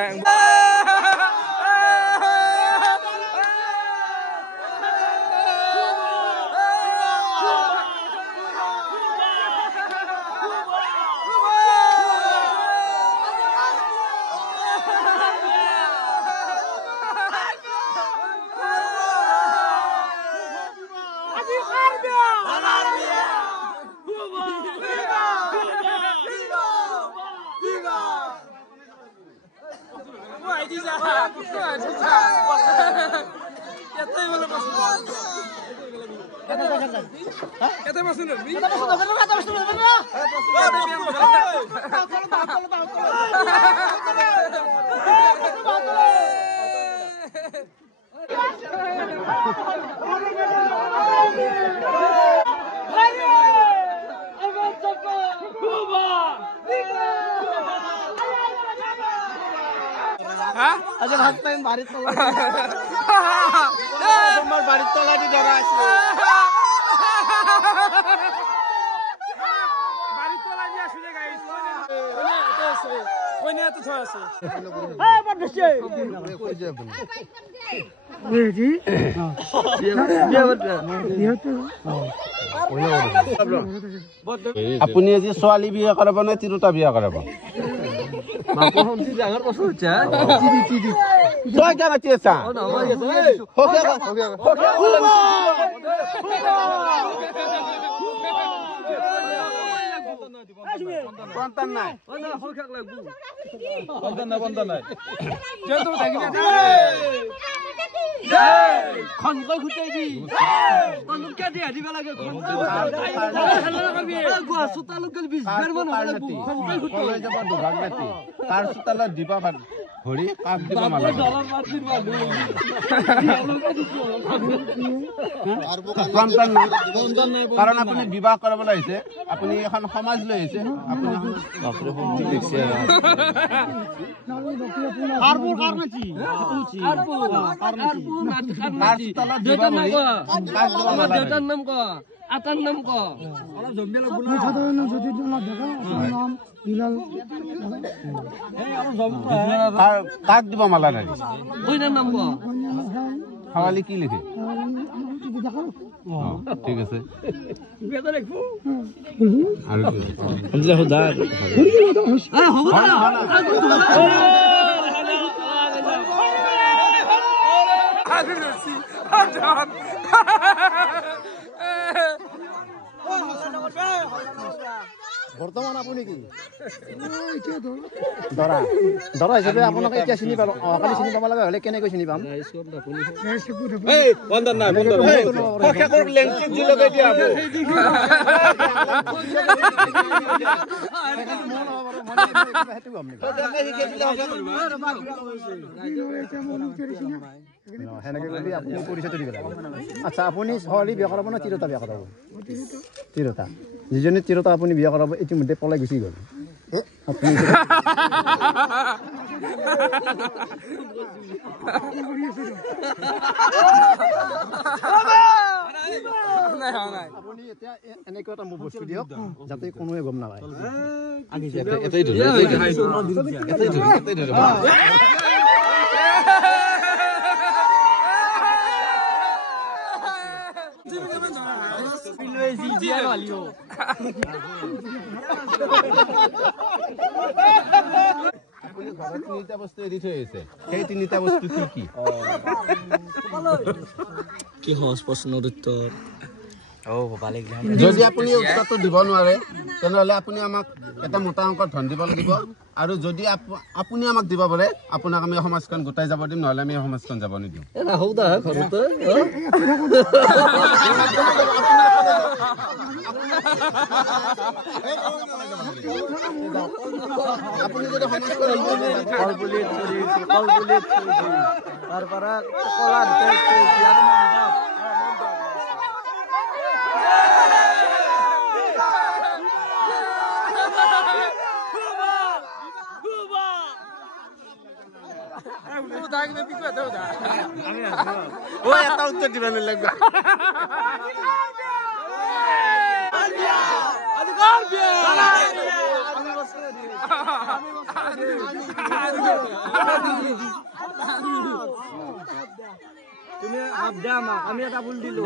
আজি ভাত টাইম বাড়িত তলা তোমাৰ বাড়িত তলা দি ধৰা আছে বাড়িত তলা দি আসলে গাইস কোনে এত থৈ আছে বড় বেশি রেডি আপুনি আজি ছোৱালী বিয়া কৰাব নে তিৰোতা বিয়া কৰাব মাকো হমতি জাগাৰ পছু হচ্ছে তই কেন আছি আছা সন্তান নাই খনকৈ খুটাইবি তন্দুকে দি আদিব লাগে গুৱা চোতালত গেল 20 বেৰ মান হ'ব লাগব খনকৈ খুটাই কলৈ যাব দুভাগ ৰাতি কাৰ চোতালত দিবা ধৰি কাক দিব মালা সন্তান নাই কাৰণ আপুনি বিবাহ কৰিবলৈ আহিছে আপুনি এখন সমাজ লৈ আহিছে আপুনি দেউতাৰ নাম ক আটাৰ নাম ক অলপ জম্বিয়া লাগব কাক দিব মালা নাই কইনাৰ নাম ক খাৱালি কি লিখে ঠিক আছে বৰ্তমান আপুনি কি দৰা দৰা হিচাপে আপোনাক এতিয়া চিনি পালো কালি চিনি পাব লগা হ'লে কেনেকৈ চিনি পাম সেনেকে বুলি আপুনি পৰিচয়টো দিব লাগিব আচ্ছা আপুনি ছোৱালী বিয়া কৰাব নে তিৰোতা বিয়া কৰাব তিৰোতা যিজনী তিৰোতা আপুনি বিয়া কৰাব ইতিমধ্যে পলাই গুচি গ'ল আপুনি এতিয়া এনেকুৱা এটা মোক বস্তু দিয়ক যাতে কোনোৱে গম নাপায় আপুনি ঘৰত তিনিটা বস্তু এৰি থৈ আহিছে সেই তিনিটা বস্তু কি কি সহজ প্ৰশ্নৰ উত্তৰ যদি আপুনি উত্তৰটো দিব নোৱাৰে তেনেহ'লে আপুনি আমাক এটা মোটা অংকৰ ধন দিব লাগিব আৰু যদি আপুনি আমাক দিব পাৰে আপোনাক আমি সমাজখন গোটাই যাব দিম নহ'লে আমি সমাজখন যাব নিদিওঁ আপুনি যদি এটা উত্তৰ দিব নালাগিব তুমি আবদা আমাক আমি এটা ফুল দিলো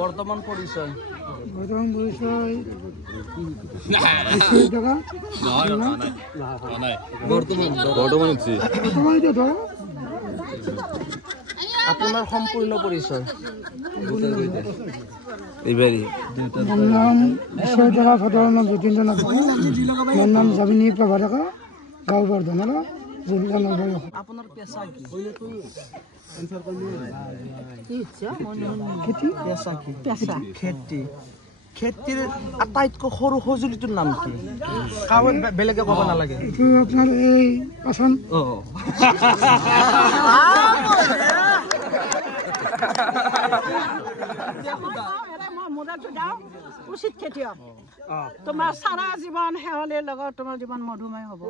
বৰ্তমান পৰিচয় আপোনাৰ সম্পূৰ্ণ পৰিচয় মোৰ নাম ঈশ্বৰতলা ফটোৰ নাম যতীন্দ্ৰ নাথ মোৰ নাম জামিনী প্ৰভা ডেকা গাঁও বৰ্ধমানৰ জিলা নলবাৰী। আপোনাৰ পেচা কি খেতি পেচা কি পেচা খেতি খেতিৰ আটাইতকৈ সৰু সঁজুলিটোৰ নাম কি কাৰো বেলেগে ক'ব নালাগে এইটো আপোনাৰ এই পাচন উচিত খেতিয়ক তোমাৰ সাৰা জীৱন শেহলিৰ লগত তোমাৰ জীৱন মধুময় হ'ব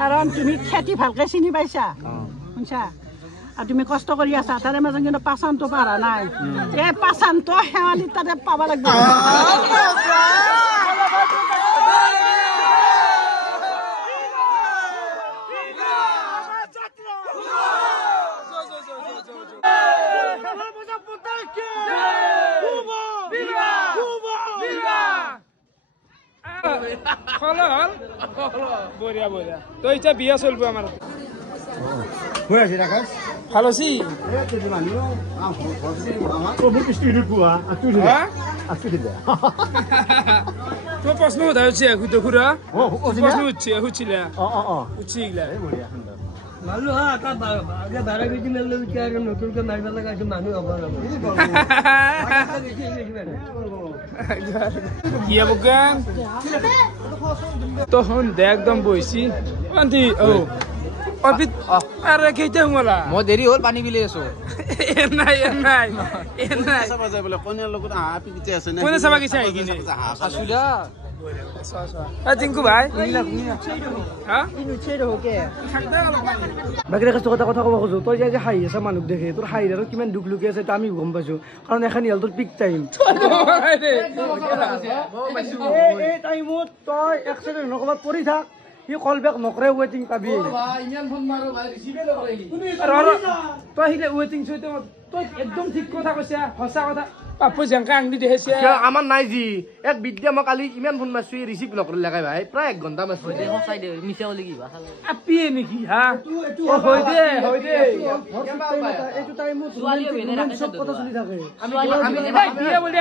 কাৰণ তুমি খেতি ভালকে চিনি পাইছা শুনছা আৰু তুমি কষ্ট কৰি আছা তাৰে মাজত কিন্তু পাচানটো পাৰা নাই এই পাচানটো শেৱালিৰ তাতে পাব লাগিব বঢ়িয়া বঢ়িয়া তো এতিয়া বিয়া চলব আমাৰ হৈ আছে ৰাকেশ ভাল আছি তো প্ৰশ্ন সোধা হৈছে সুধো খুৰা প্ৰশ্ন সুধিছিলে উঠিগলা মানুহ বাৰা কেজি মেলিলে আৰু নতুনকৈ মাৰিব লগা আছে মানুহ হ'ব কিয়া বগান তখন দে একদম বইছি আন্টি ও অবিত আরে কেইটা হুমলা মই দেৰি হ'ল পানী বিলি আছো নাই চাবা যায় বোলে কণীৰ লগত হাঁহ পিকিতে আছে নে কোনে চাবা গিছে কিনে আছুলা টিংকু ভাই বাকী ৰাকেশ কথা কথা ক'ব খোজো তই যে হাঁহি আছে মানুহ দেখে তোৰ হাঁহি আৰু কিমান দুখ লুকি আছে আমি গম পাইছো কাৰণ এখন ইহঁত তোৰ পিক টাইম এই টাইমত তই এক ছেকেণ্ড নকবাত পৰি থাক সি কল বেক নকৰে ৱেটিং পাবি তই সিলে ৱেটিং চইতে তই একদম ঠিক কথা কৈছা সঁচা কথা পাপু জেংকা আংদি দেখাইছে আমাৰ নাই যি এক বিদ্যা মই কালি ইমান ফোন মাৰছো ৰিচিভ নকৰে লাগাই ভাই প্ৰায় 1 ঘণ্টা মাৰছো সঁচাই দে মিছা বুলি কিবা আপিয়ে নেকি হা হয় দে এইটো টাইমত ছোৱালীও বেনে ৰাখে চব কথা চলি থাকে বিয়া বুলি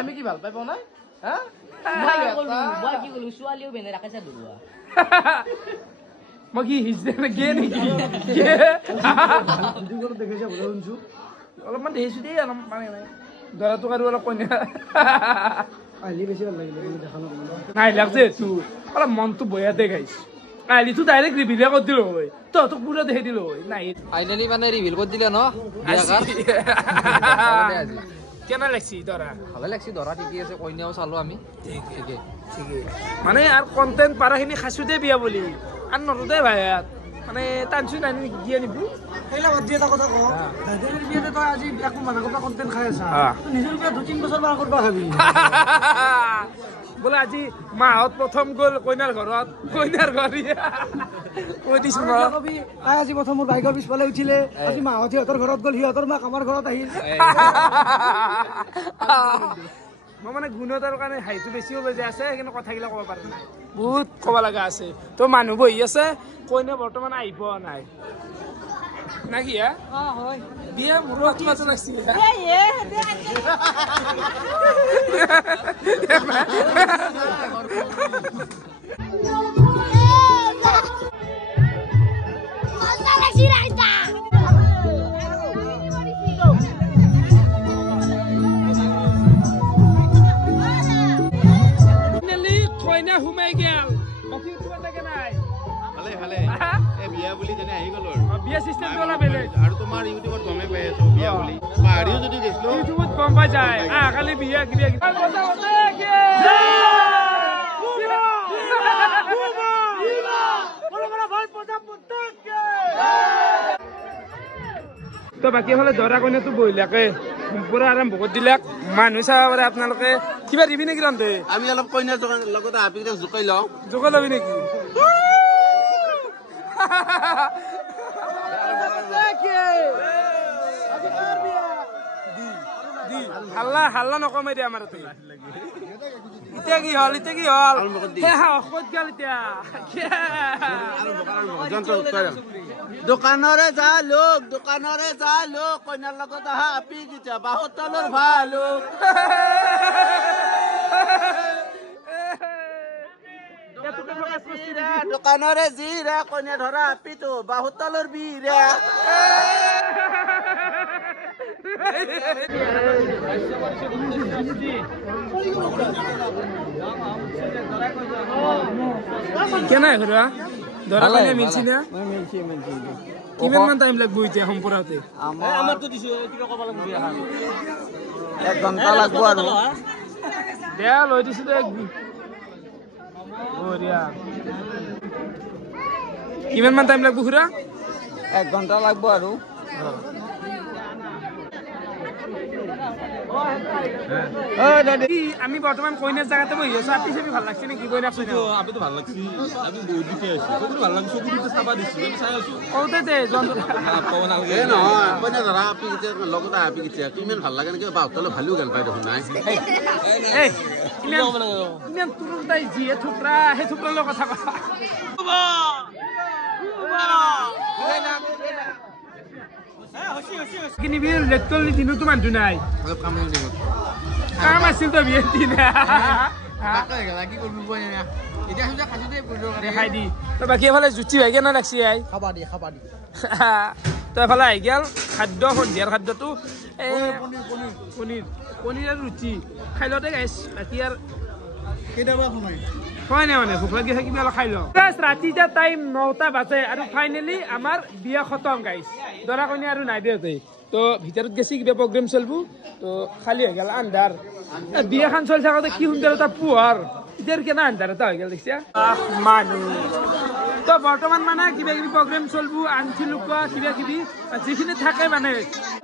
আমি কি ভাল পাই পাও নাই হা মই কি কলো ছোৱালীও বেনে ৰাখে দুৰুৱা মই কি হিজদে না গে নেকি দেখিছে বোলে শুনছো অলপমান দেখিছো দেই অলপ মানে নাই দৰাটো আৰু অলপ কইনা আহিলে বেছি ভাল লাগিলে দেখা নাই লাগছে তোৰ অলপ মনটো বয়াতে গাইছ আইলি তো ডাইরেক্ট রিভিল করে দিল হয় তোক পুরো দেখে দিল হয় নাই ফাইনালি মানে রিভিল করে দিলে ন কেন লাগছি ধরা ভালো লাগছি ধরা ঠিকই আছে কইনাও চালো আমি ঠিকই মানে আর কন্টেন্ট পারাখিনি খাসু দে বিয়া বলি আর নরদে ভাই মানে টানছু নাই গিয়ে নিব সেইলা বাদ দিয়ে এটা কথা কওঁ দাদাৰ বিয়াতে তই আজি একো মানা কথা কণ্টেণ্ট খাই আছা নিজৰ বিয়া 2-3 বছৰ মান কৰিব খাবি বোলে আজি মাহত প্ৰথম গ'ল কইনাৰ ঘৰত কইনাৰ ঘৰি কৈ দিছো কবি তাই আজি প্ৰথম মোৰ বাইকৰ পিছফালে উঠিলে আজি মাহত সিহঁতৰ ঘৰত গ'ল সিহঁতৰ মাক আমাৰ ঘৰত আহিল মই মানে গুণতাৰ কাৰণে হাইটো বেছি হৈ যায় আছে কিন্তু কথাগিলা ক'ব পাৰা নাই বহুত ক'ব লগা আছে তো মানুহ বহি আছে কইনা বৰ্তমান আহি পোৱা নাই নাকি হয় বিয়া মোৰো আত্মা লাগছি কইনা সোমাই গেল বাকি তোমাৰ লাগে নাই ভালে ভালে এ বিয়া বুলি জনে আহি গ'ল বিয়া সিস্টেম তোলা বেলেগ আৰু তোমাৰ ইউটিউবত গমে পাই আছো বিয়া বুলি পাহাৰিও যদি দেখলো ইউটিউবত গম পাই যায় কালি বিয়া কিবা তো বাকী হলে দৰা কইনাটো বহিলাকে পুৰা আৰম্ভ কৰি দিলাক মানুহ চাব পাৰে আপোনালোকে কিবা দিবি নেকি ৰন্ধে আমি অলপ কইনাৰ লগতে হাপিকেইটা জোকাই লওঁ জোকাই লবি নেকি হাল্লা হাল্লা নকমে দে আমাৰ এতিয়া কি হল ক'ত গেল এতিয়া দোকানৰে যা লোক কইনাৰ লগত আহা আপি কিটা বাহত তলৰ ভালুক দোকানৰে জিৰা কইনা ধৰা আপিটো বাহত তলৰ বিৰা কেনে ঘৰুৱা ধৰা কইনা মিলছি না কিমান মান টাইম লাগব এতিয়া সম্পূৰ্ণতে আমাৰতো দিছো কিবা ক'ব লাগিব বিয়া 1 ঘণ্টা লাগব আৰু দেয়া লৈ দিছো দে বঢ়িয়া কিমান মান টাইম লাগব খুৰা 1 ঘণ্টা লাগব আৰু আমি বৰ্তমান কইনাৰ জায়গাতে বহি আছো আপি চাবি ভাল লাগছে নেকি কইনা আপিতো ভাল লাগছি আমি বহুত দিতে আছো চকুটো ভাল লাগছে চকুটো চাবা দিছি আমি চাই আছো কওঁতে দে জন্তু পাব নালাগে এই নহয় কইনা ধৰা আপি কিটা লগতে আপি কিটা কিমান ভাল লাগে নেকি বাহতলে ভালো গেল পাই দেখোন নাই এই ইমান তুৰুতাই যিয়ে থুকৰা সেই থুকৰালৈ কথা কবা কিন্তু বিয়ের লেটকল দিনও তো মানতো নাই কাম আছিল তো বিয়ের দিন দেখাই দি তো বাকি এফালে জুতি হৈ কেনে লাগছি আই খাবা দি তো এফালে আহি গেল খাদ্য সন্ধিয়াৰ খাদ্যটো পনীৰ আৰু ৰুটি খাই লওঁতে গাইছ বাকি আৰু কেতিয়াবা সোমাই হয় নাই মানে ভোক লাগি থাকিবি অলপ খাই লওঁ ৰাতি এতিয়া টাইম 9টা বাজে আৰু ফাইনেলি আমাৰ বিয়া খতম গাইছ দৰা কইনা আৰু নাই দেউতাই তো ভিতৰত গেছি কিবা প্ৰগ্ৰেম চলিব তো খালি হৈ গেল আন্ধাৰ বিয়াখন চলি থাকোঁতে কি সুন্দৰ এটা পোহৰ এতিয়া কেনে আন্ধাৰ এটা হৈ গেল দেখিছা মানুহ তো বৰ্তমান মানে কিবা কিবি প্ৰগ্ৰেম চলিব আনঠি লুকুৱা কিবা কিবি যিখিনি থাকে মানে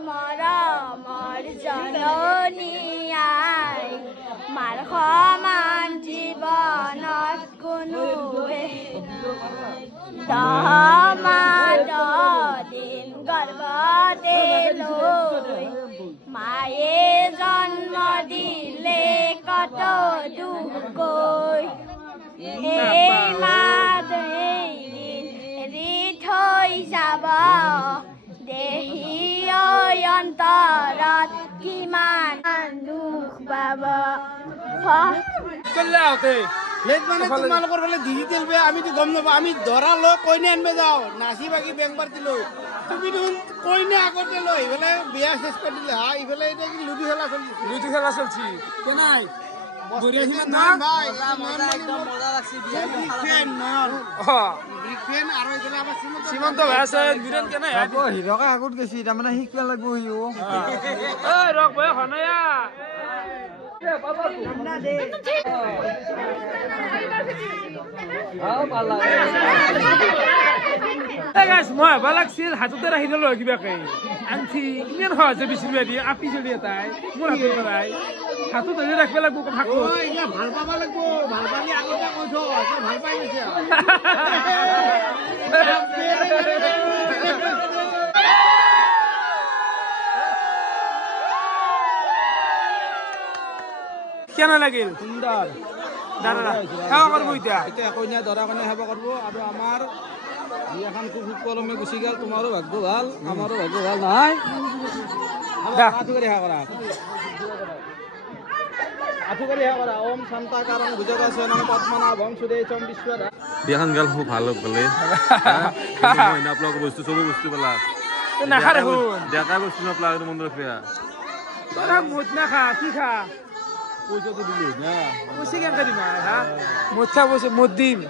মৰমৰ জননী আই মাৰ সমান জীৱনত কোনো দিন গৰ্ভতে লৈ মায়ে জন্ম দিলে কত দুখ গৈ এই এৰি থৈ যাব দেহি অন্তৰত কিমান দুখ পাব তোমালোকৰ ফালে ডিজিটেল বেয়া আমিতো গম নাপাওঁ আমি ধৰা লৈ কইনা আনিব যাওঁ নাচি বাগি বেং পাৰ্টি লৈ তুমি দেখোন কইনা আগতে লৈ ইফালে বিয়া চেষ্টা দিলে হা ইফালে এতিয়া কি লুডু খেলা চলিছে লুডু খেলা চলছি কেনাই বঢ়িয়া সিমান না সীমন্ত ভাই আছে বিৰেন কেনে হিৰকে আগত গেছি তাৰমানে শিকিব লাগিব সিও ৰক বয় হনয়া মই ভাল লাগছিল হাততে ৰাখি দিলো কিবাকে আনছি ইমান সহজে বিচৰিব দিয়ে আপি চলি এটাই মোৰ হাতৰ পৰাই হাতত ধৰি ৰাখিব লাগিব ভাগ ভাল পাব লাগিব ভাল পালি আগতে কৈ থ ভাল পাই গৈছে কেনে লাগিল সুন্দৰ দাদা সেৱা কৰিব এতিয়া এতিয়া কইনা দৰা কইনা সেৱা কৰিব আৰু আমাৰ বিয়াখন খুব সুকলমে গুচি গ'ল তোমাৰো ভাগ্য ভাল আমাৰো ভাগ্য ভাল নহয় ওম শান্তাকাৰং ভুজগাসনং পদ্মনাভং সুদেশম বিশ্বদা বিয়াখন গেল খুব ভাল গ'লে মইনা আপোনাক বস্তু চব বস্তু পালা নাখাৰে শুন ডেকা বস্তু নাপালা মন ৰাখিয়া তোৰা মুঠ নাখা কি খা পইচাটো দিলি না পইচা কেনেকৈ দিম হা মুঠ খা পইচা মুঠ দিম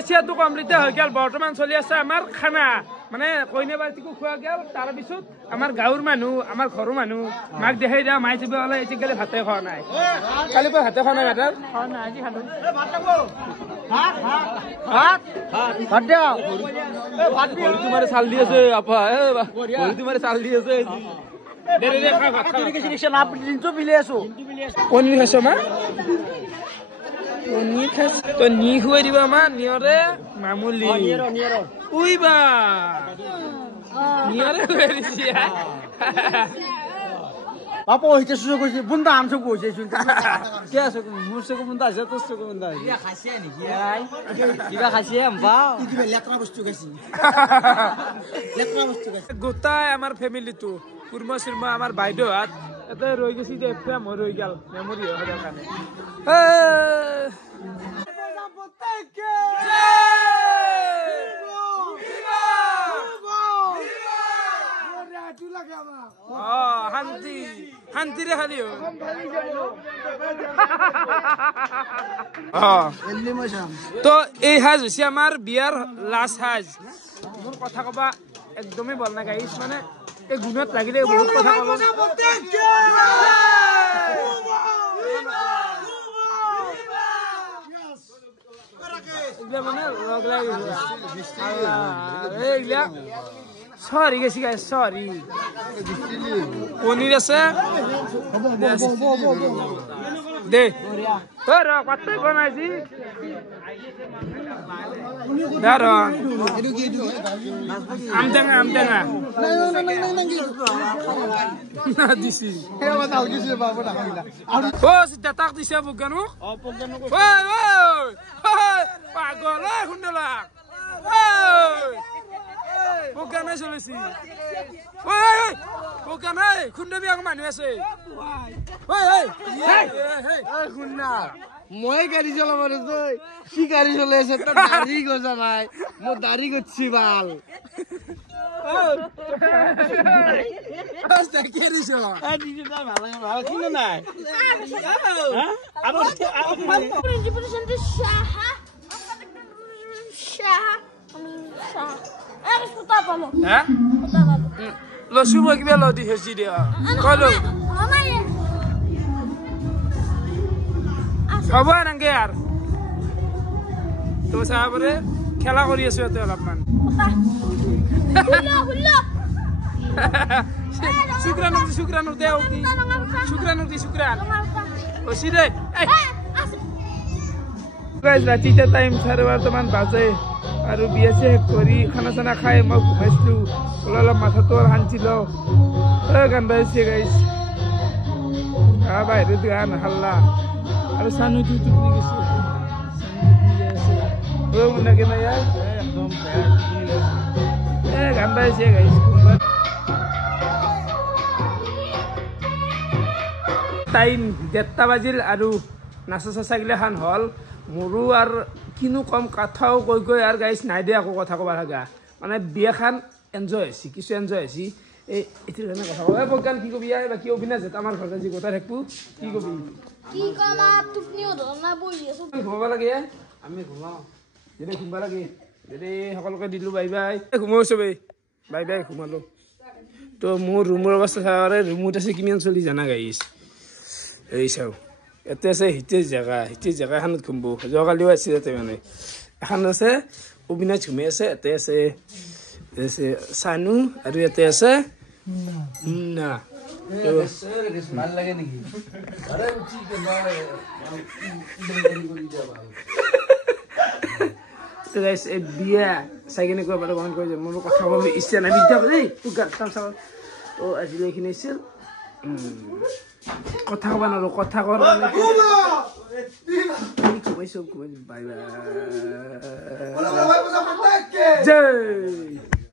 এছিয়াটো কমপ্লিট হৈ গ'ল বৰ্তমান চলি আছে আমাৰ খানা মানে কইনা বাৰ্তিকো খোৱা গ'ল তাৰপিছত আমাৰ গাঁৱৰ মানুহ আমাৰ ঘৰৰ মানুহ মাক দেখাই দিয়া মাই চিবা হ'লে এতিয়া কালি ভাতে খোৱা নাই কালি পৰা ভাতে খোৱা নাই ভাতৰ খোৱা নাই আজি খালো তোমাৰে চাল দি আছে আপা তোমাৰে চাল দি আছে কণী খাইছ মা কণী খাইছ তই নি খুৱাই দিবা মা নিয়ৰে মামুলি উইবা নিয়ৰে খুৱাই দিছি বাপা হইতে সুযোগ কইছে বুন্দা আমছো কইছে শুন কি আছে মোর সে বুন্দা আছে তোর সে বুন্দা ইয়া খাইছে নাকি কিবা খাইছে আমবা কিবা লেকরা বস্তু খাইছি লেকরা বস্তু খাইছি গোটাই আমাৰ ফ্যামিলিটো কুৰ্মা সুৰমা আমাৰ বাইদেউহাত এতে ৰৈ গেছি দে ফ্যাম হৈ গ'ল মেমৰি হৈ গ'ল কাৰণে শান্তি শান্তিৰে খালি তো এই সাজ হৈছে আমাৰ বিয়াৰ লাষ্ট সাজ মোৰ কথা কবা একদমেই ভাল নাই গাইছ মানে এই গুণত লাগিলে বহুত কথা কলো মানে লগ লাগি এইগিলা সরি গেছি গাই সরি পনির আছে দে কত বানাইছি আমটেঙা আমটেঙা দিছি তাক দিছে বজ্ঞানো পাগল শুনলা বজ্ঞা নাই চলিছি বজ্ঞা নাই খুন্দবি আকৌ মানুহ আছে শুনা মই গাড়ী চলাব তই কি গাড়ী চলাই আছে তোৰ দাড়ি গজা নাই মোৰ দাড়ি গছি ভাল লসু মই কিবা লদি হেচি দিয়া কলো হব নাগে আর তো সাবরে খেলা কৰি আছো এতে অলপমান শুক্ৰানুৰ দে শুক্ৰান হসি দে গাইজ ৰাতিতে টাইম 12:30 বাজে আৰু বিয়া শেষ কৰি খানা চানা খাই মই ঘুমাইছিলো অলপ মাথাটো শান্তিল গান বাজিছে গাইজ বাহিৰত গান হাল্লা আৰু চানুটো টোপনি গৈছে গান বাজিছে গাইজ টাইম 1:30 বাজিল আৰু নাচা চাচাগিলাখান হ'ল মোৰো আৰু কিনো কম কথাও কৈ আৰু গাইছ নাই দে আকৌ কথা ক'ব লগা মানে বিয়াখান এনজয় হৈছে কিছু এনজয় হৈছে এই এটিৰ কাৰণে কথা কওঁ প্ৰজ্ঞান কি কবি বাকী অবিনাশ আমাৰ ঘৰত আজি গোটাই থাকবো কি কবি কি কমা তুপনিও ধৰনা বহি আছো ঘুমাব লাগে আমি ঘুমাও যেনে ঘুমাব লাগে যেনে সকলোকে দিলোঁ বাই বাই ঘুমাও চবেই বাই বাই ঘুমালো তো মোৰ ৰুমৰ অৱস্থা চাৰে ৰুমত আছে কিমান চলি জানা গাইছ এই চাওঁ ইয়াতে আছে হিতেশ জেগাখনত ঘুমব যোৱাকালিও আছে ইয়াতে মানে এখন আছে অবিনাশ ঘুমাই আছে ইয়াতে আছে চানু আৰু ইয়াতে আছে না ভাল লাগে নেকি বিয়া চাই কেনে কৈ বাৰু কমেণ্ট কৰি যাম মোৰ কথা ক'ব ইচ্ছা নাই বিদ্যা দেই তোক গান চাব অ' আজিলৈ এইখিনি আছিল কথা ক'ব নোৱাৰো কথা কোৱাৰ ঘুমাইছো বাই বাই জয়